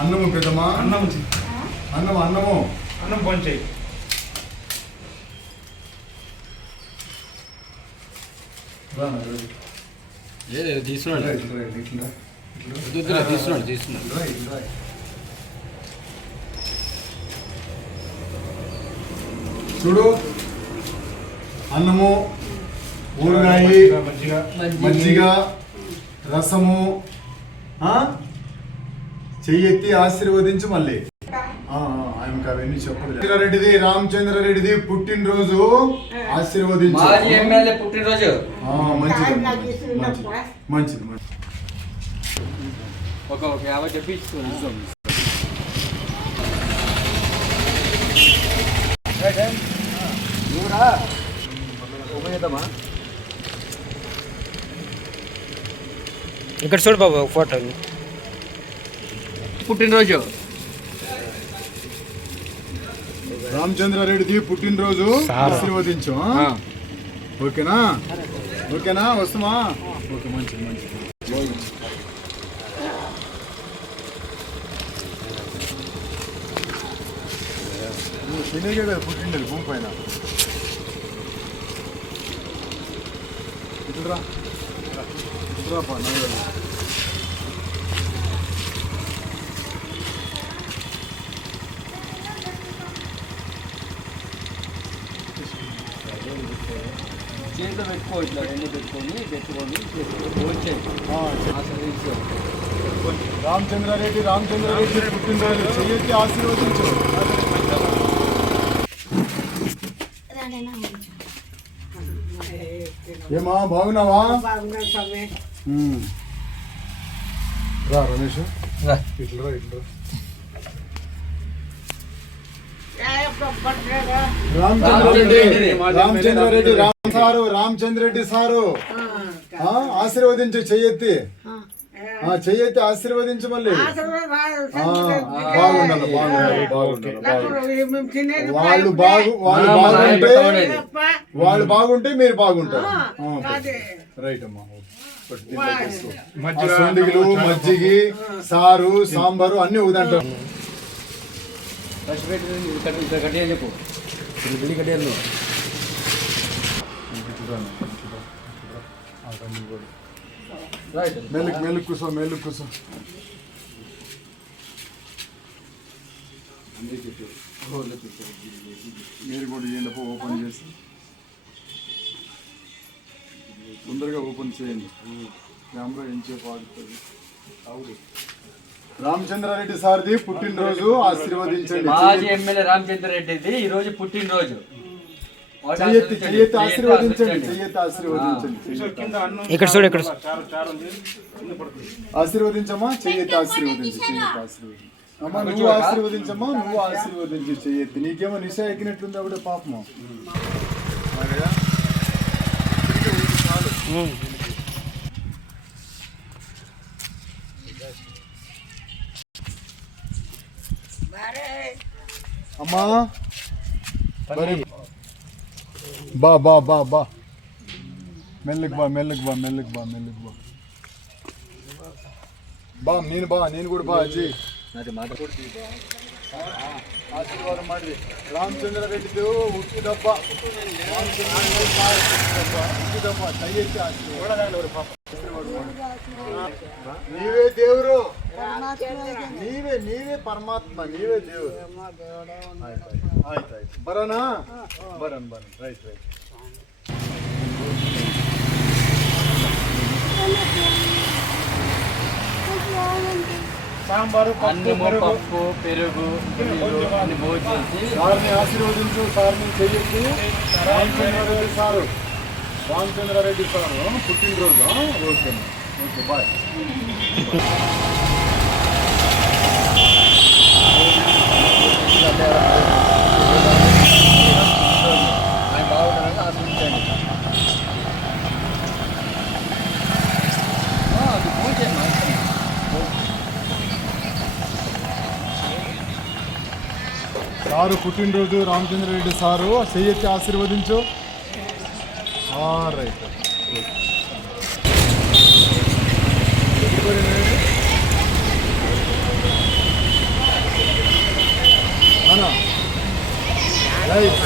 అన్నము పెద్దమ్మా, అన్నం అన్నము అన్నము అన్నం పంచాయి. తీసుకున్నాడు చూడు, అన్నము, ఊరగాయ, మజ్జిగ, రసము. చెయ్యెత్తి ఆశీర్వదించు. మళ్ళీ ఆయనకి అవన్నీ చెప్పదు. రెడ్డిది, రామచంద్రారెడ్డిది పుట్టినరోజు ఆశీర్వదించు. పుట్టినరోజు మంచిది మంచిది మంచిది. ఒక 50 చెప్పించుకున్నా. ఇక్కడ చూడు బాబు ఫోటో. పుట్టినరోజు రామచంద్రారెడ్డిది పుట్టినరోజు ఆశీర్వదించు. ఓకేనా? ఓకేనా? వస్తామా? ఓకే, మంచిది మంచిది. తినేగే కదా పుట్టిండేది భూమి పైన. ఇట్లా ఇట్లా చేతిలో పెట్టుకో, ఇట్లా రెండు పెట్టుకొని రామచంద్రారెడ్డి పుట్టినరోజు చెయ్యెత్తి ఆశీర్వదించు. ఏమా బాగున్నావా? రా రమేష్, ఇట్లా ఇట్లా. రామచంద్రారెడ్డి రామచంద్రెడ్డి సారు ఆశీర్వదించు. చెయ్యెత్తి చెయ్యెత్తి ఆశీర్వదించు. మళ్ళీ బాగుండాలి వాళ్ళు బాగుంటే మీరు బాగుంటారు. రైట్ అమ్మా. సొండిగులు, మజ్జిగి, సారు, సాంబారు అన్ని ఉదంటారు. చెప్పు బిల్లి కట్టాను. మెల్లు కూసో మీరు కూడా ఏంటో ఓపెన్ చేసి తొందరగా ఓపెన్ చేయండి. కెమెరా ఏం చేపాడుతుంది. రామచంద్రారెడ్డి సార్ది పుట్టినరోజు ఆశీర్వదించండి. మాజీ ఎమ్మెల్యే రామచంద్రారెడ్డిది ఈ రోజు పుట్టినరోజు. చెయ్యెత్తి ఆశీర్వదించండి. ఇక్కడ చూడు, ఇక్కడ ఆశీర్వదించమ్మా. చెయ్యెత్తి ఆశీర్వదించు. అమ్మా నువ్వు ఆశీర్వదించమ్మా. నువ్వు ఆశీర్వదించి చెయ్యెత్తి. నీకేమో నిశ ఎక్కినట్లుంది అప్పుడే పాపము. అమ్మా బా బా బా బా మెల్లకి బా నేను కూడా బా అజ్జి. ఆశీర్వాదం ಮಾಡಿ. రామచంద్రారెడ్డి ఉట్టి డబ్బ నీవే దేవుడు, నీవే పరమాత్మ, నీవే దేవుడు. ಆಯ್ತು ಬರೋಣ. ರೈಟ್ సాంబారు, పప్పు, పెరుగు సార్ని ఆశీర్వదించు. సార్ని చెయ్యొచ్చు. రామచంద్రారెడ్డి సారు పుట్టినరోజు. Okay bye. సారు పుట్టినరోజు రామచంద్రారెడ్డి సారు చెయ్యెత్తి ఆశీర్వదించు. రైట్ అన్నా రైట్